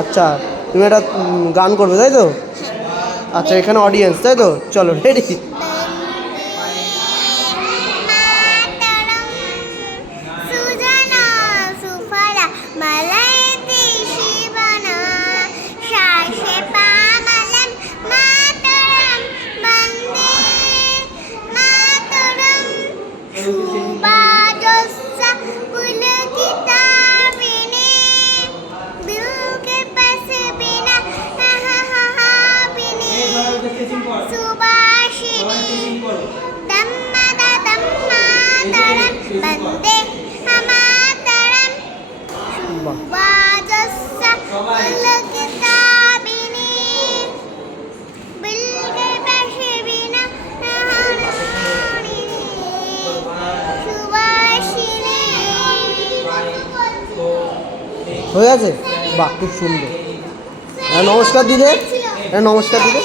আচ্ছা, তুমি একটা গান করবে তাই তো? আচ্ছা, এখানে অডিয়েন্স তাই তো? চলো, রেডি? বন্দে মাতরম সুবাজস্য পুলকিতাবিনী বিলকে পশবিনা সুবাসিনী। হয়ে আছে? বাহ, খুব সুন্দর। নমস্কার দিদি, নমস্কার দিদি।